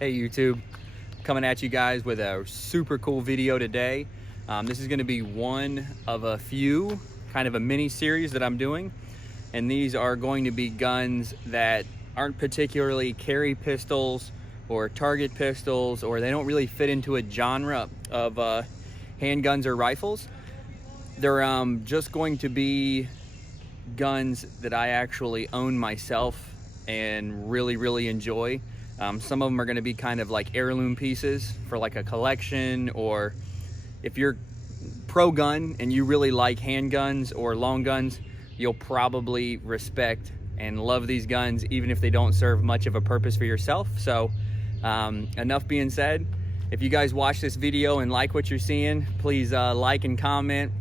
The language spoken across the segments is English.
Hey YouTube, coming at you guys with a super cool video today. This is going to be one of a few, kind of a mini series that I'm doing, and these are going to be guns that aren't particularly carry pistols or target pistols, or they don't really fit into a genre of handguns or rifles. They're just going to be guns that I actually own myself and really enjoy. Some of them are going to be kind of like heirloom pieces for like a collection, or if you're pro gun and you really like handguns or long guns, you'll probably respect and love these guns even if they don't serve much of a purpose for yourself. So enough being said, if you guys watch this video and like what you're seeing, please like and comment.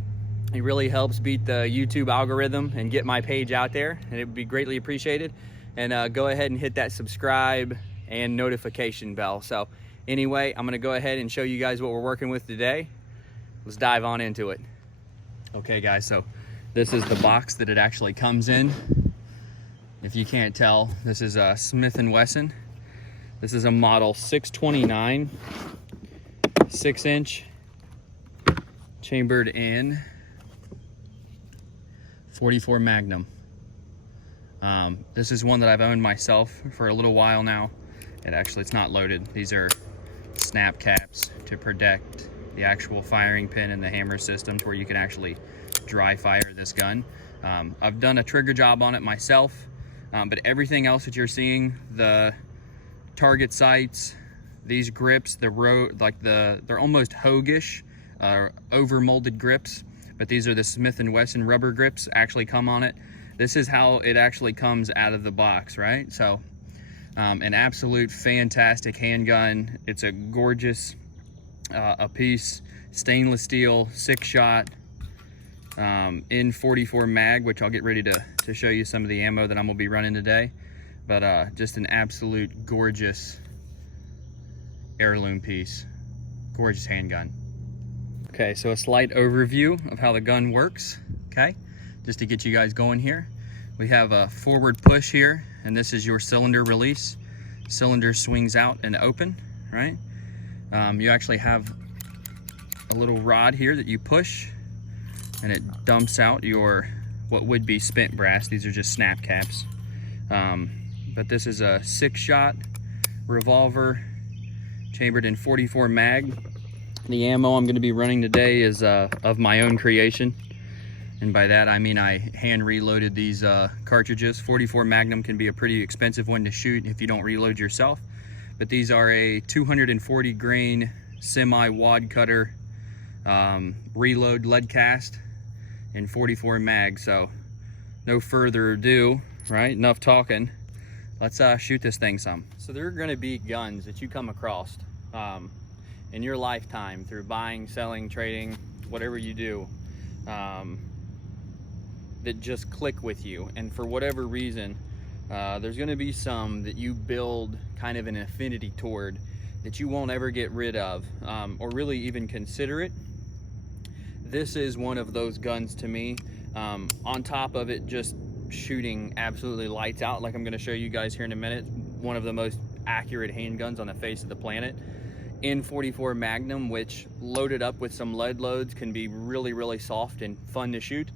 It really helps beat the YouTube algorithm and get my page out there, and it would be greatly appreciated. And go ahead and hit that subscribe and notification bell. So anyway, I'm gonna go ahead and show you guys what we're working with today. Let's dive on into it. Okay guys, so this is the box that it actually comes in. If you can't tell, this is a Smith and Wesson. This is a model 629, 6-inch, chambered in 44 Magnum. This is one that I've owned myself for a little while now. It's not loaded. These are snap caps to protect the actual firing pin and the hammer systems where you can actually dry fire this gun. I've done a trigger job on it myself, but everything else that you're seeing, the target sights, these grips, they're almost hogish, over molded grips, but these are the Smith and Wesson rubber grips actually come on it. This is how it actually comes out of the box, right? So an absolute fantastic handgun. It's a gorgeous a piece, stainless steel, 6-shot, in 44 mag, which I'll get ready to show you some of the ammo that I'm gonna be running today. But just an absolute gorgeous heirloom piece, gorgeous handgun. Okay, so a slight overview of how the gun works, okay? Just to get you guys going here. We have a forward push here, and this is your cylinder release. Cylinder swings out and open, right? You actually have a little rod here that you push, and it dumps out your, what would be spent brass. These are just snap caps. But this is a 6-shot revolver, chambered in 44 mag. The ammo I'm gonna be running today is of my own creation. And by that, I mean I hand reloaded these cartridges. 44 Magnum can be a pretty expensive one to shoot if you don't reload yourself. But these are a 240 grain semi-wad cutter reload lead cast in 44 mag. So no further ado, right? Enough talking. Let's shoot this thing some. So there are gonna be guns that you come across in your lifetime through buying, selling, trading, whatever you do. That just click with you, and for whatever reason there's going to be some that you build kind of an affinity toward that you won't ever get rid of, or really even consider it. This is one of those guns to me. On top of it just shooting absolutely lights out, like I'm going to show you guys here in a minute, one of the most accurate handguns on the face of the planet in 44 Magnum, which loaded up with some lead loads can be really soft and fun to shoot,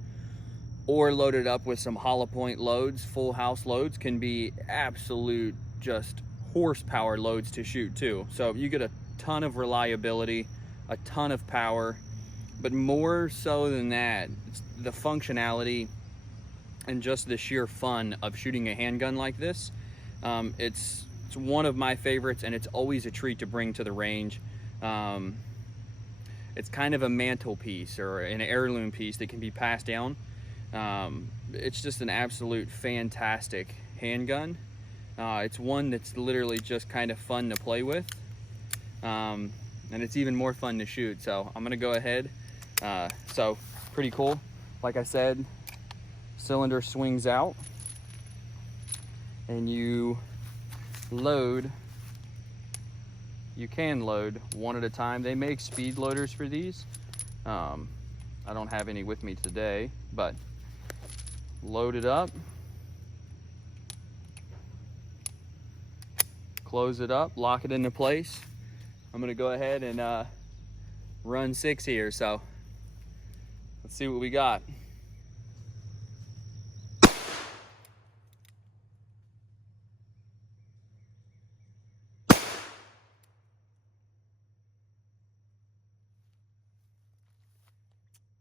or loaded up with some hollow point loads, full house loads, can be absolute just horsepower loads to shoot too. So you get a ton of reliability, a ton of power, but more so than that, it's the functionality and just the sheer fun of shooting a handgun like this. It's one of my favorites, and it's always a treat to bring to the range. It's kind of a mantelpiece or an heirloom piece that can be passed down. It's just an absolute fantastic handgun. It's one that's literally just kind of fun to play with, and it's even more fun to shoot. So I'm gonna go ahead. So pretty cool. Like I said, cylinder swings out and you load. You can load one at a time. They make speed loaders for these. I don't have any with me today, but load it up, close it up, lock it into place. I'm gonna go ahead and run 6 here, so let's see what we got.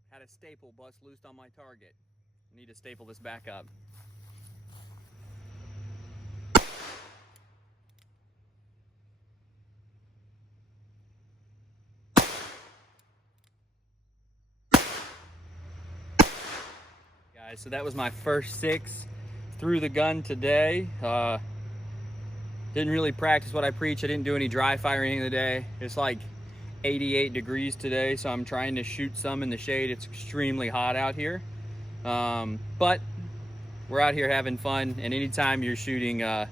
Had a staple bust loose on my target. I need to staple this back up. Guys, so that was my first 6 through the gun today. Didn't really practice what I preach. I didn't do any dry firing of the day. It's like 88 degrees today, so I'm trying to shoot some in the shade. It's extremely hot out here, but we're out here having fun, and anytime you're shooting a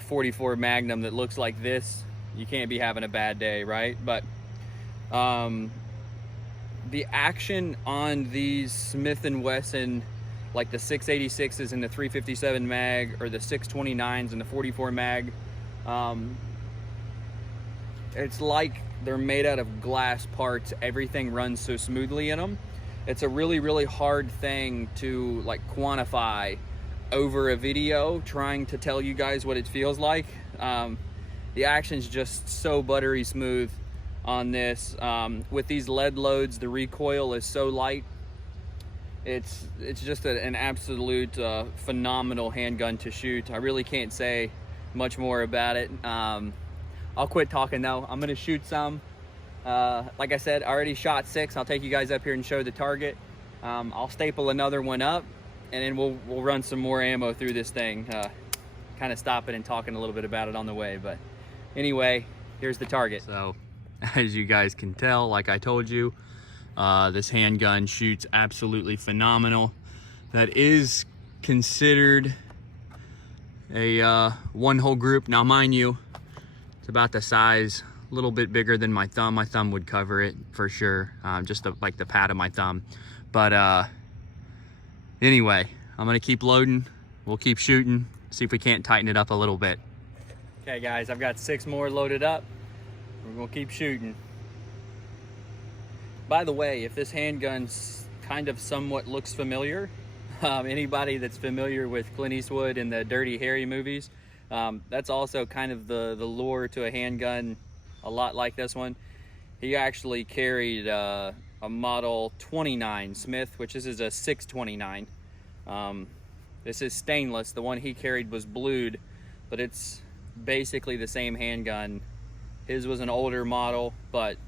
44 Magnum that looks like this, you can't be having a bad day, right? But the action on these Smith and Wesson, like the 686s and the 357 mag, or the 629s and the 44 mag, it's like they're made out of glass parts. Everything runs so smoothly in them. It's a really, really hard thing to like quantify over a video, trying to tell you guys what it feels like. The action's just so buttery smooth on this. With these lead loads, the recoil is so light. It's just an absolute phenomenal handgun to shoot. I really can't say much more about it. I'll quit talking though. I'm gonna shoot some. Like I said, I already shot 6. I'll take you guys up here and show the target. I'll staple another one up, and then we'll run some more ammo through this thing. Kind of stopping and talking a little bit about it on the way. But anyway, here's the target. So as you guys can tell, like I told you, this handgun shoots absolutely phenomenal. That is considered a one-hole group. Now mind you, it's about the size, a little bit bigger than my thumb. My thumb would cover it for sure, just like the pad of my thumb. But anyway, I'm gonna keep loading. We'll keep shooting, see if we can't tighten it up a little bit. Okay guys, I've got 6 more loaded up. We're gonna keep shooting. By the way, if this handgun kind of somewhat looks familiar, anybody that's familiar with Clint Eastwood and the Dirty Harry movies, that's also kind of the lure to a handgun, a lot like this one. He actually carried a Model 29 Smith, which this is a 629. This is stainless. The one he carried was blued, but it's basically the same handgun. His was an older model, but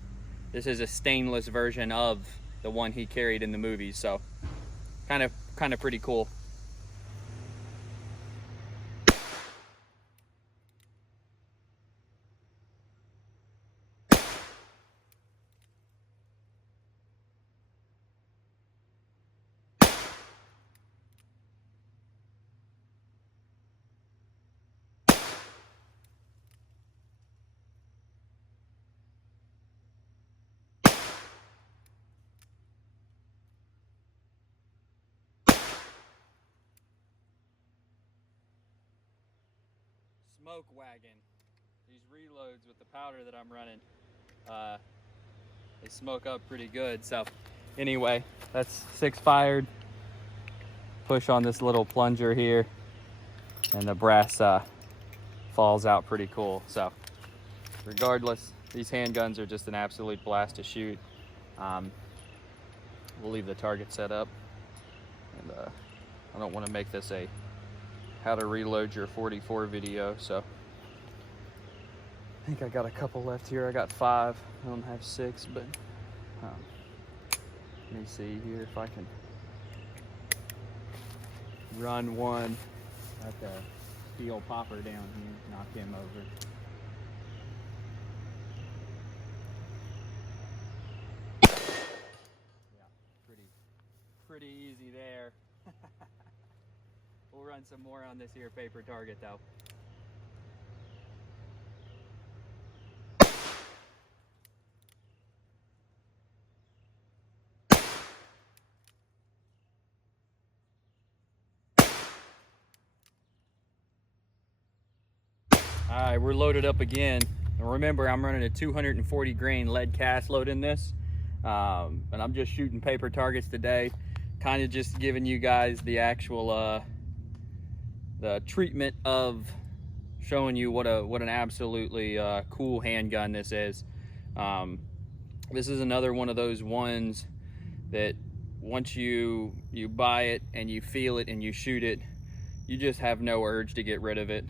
this is a stainless version of the one he carried in the movies. So kind of pretty cool. Smoke wagon. These reloads with the powder that I'm running, they smoke up pretty good. So anyway, that's 6 fired. Push on this little plunger here, and the brass falls out pretty cool. So regardless, these handguns are just an absolute blast to shoot. We'll leave the target set up, and I don't want to make this a how to reload your 44 video, so I think I got a couple left here. I got 5. I don't have 6, but let me see here if I can run one at the steel popper down here, knock him over. Yeah, pretty easy there. We'll run some more on this here paper target though. All right, we're loaded up again. And remember, I'm running a 240 grain lead cast load in this. And I'm just shooting paper targets today. Kind of just giving you guys the actual the treatment of showing you what an absolutely cool handgun this is. This is another one of those ones that once you buy it and you feel it and you shoot it, you just have no urge to get rid of it.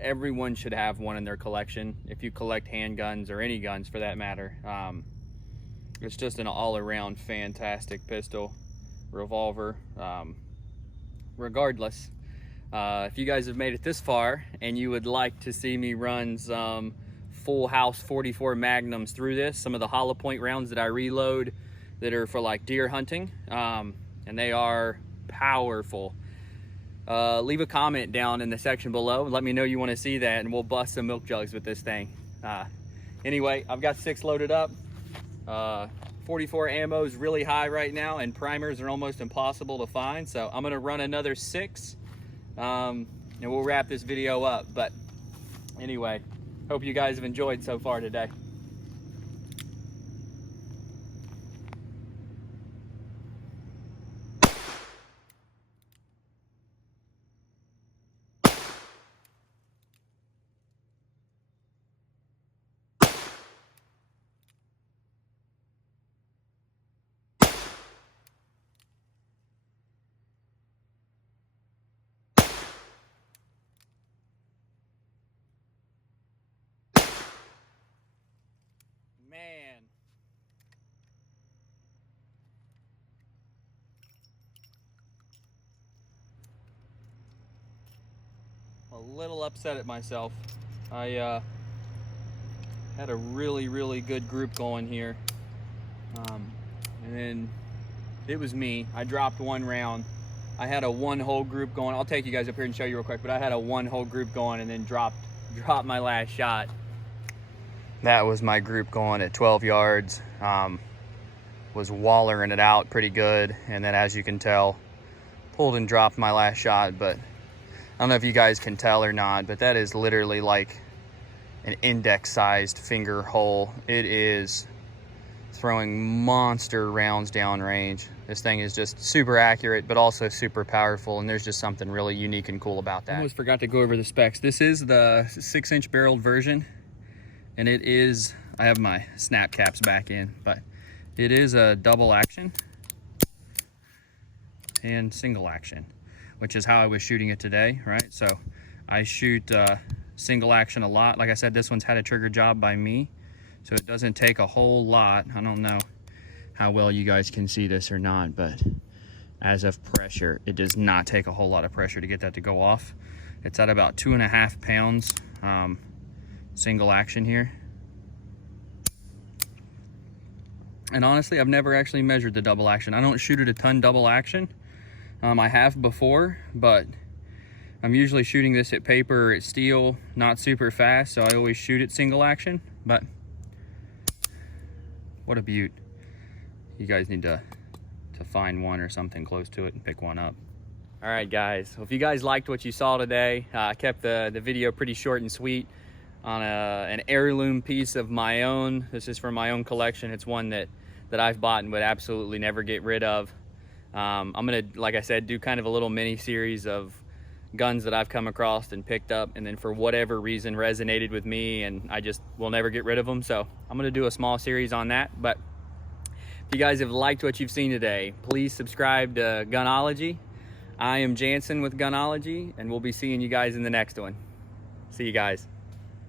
Everyone should have one in their collection if you collect handguns or any guns for that matter. It's just an all-around fantastic pistol, revolver. Regardless, if you guys have made it this far and you would like to see me run some full house 44 Magnums through this, some of the hollow point rounds that I reload that are for like deer hunting, and they are powerful, leave a comment down in the section below. Let me know you want to see that and we'll bust some milk jugs with this thing. Anyway, I've got 6 loaded up. 44 ammo is really high right now and primers are almost impossible to find, so I'm gonna run another 6 and we'll wrap this video up. But anyway, hope you guys have enjoyed so far today. Man, a little upset at myself. I had a really good group going here, and then it was me. I dropped one round. I had a one hole group going. I'll take you guys up here and show you real quick, but I had a one hole group going and then dropped my last shot. That was my group going at 12 yards. Was wallering it out pretty good, and then as you can tell, pulled and dropped my last shot. But I don't know if you guys can tell or not, but that is literally like an index-sized finger hole. It is throwing monster rounds downrange. This thing is just super accurate, but also super powerful, and there's just something really unique and cool about that. Almost forgot to go over the specs. This is the 6-inch barreled version. And it is, I have my snap caps back in, but it is a double action and single action, which is how I was shooting it today, right? So I shoot single action a lot. Like I said, this one's had a trigger job by me, so it doesn't take a whole lot. I don't know how well you guys can see this or not, but as of pressure, it does not take a whole lot of pressure to get that to go off. It's at about 2.5 pounds. Single action here. And honestly, I've never actually measured the double action. I don't shoot it a ton double action. I have before, but I'm usually shooting this at paper or at steel, not super fast, so I always shoot it single action. But what a beaut. You guys need to find one or something close to it and pick one up. All right, guys. Well, if you guys liked what you saw today, I kept the video pretty short and sweet on an heirloom piece of my own. This is from my own collection. It's one that I've bought and would absolutely never get rid of. I'm gonna, like I said, do kind of a little mini series of guns that I've come across and picked up and then for whatever reason resonated with me and I just will never get rid of them. So I'm gonna do a small series on that. But if you guys have liked what you've seen today, please subscribe to Gunology. I am Jansen with Gunology, and we'll be seeing you guys in the next one. See you guys.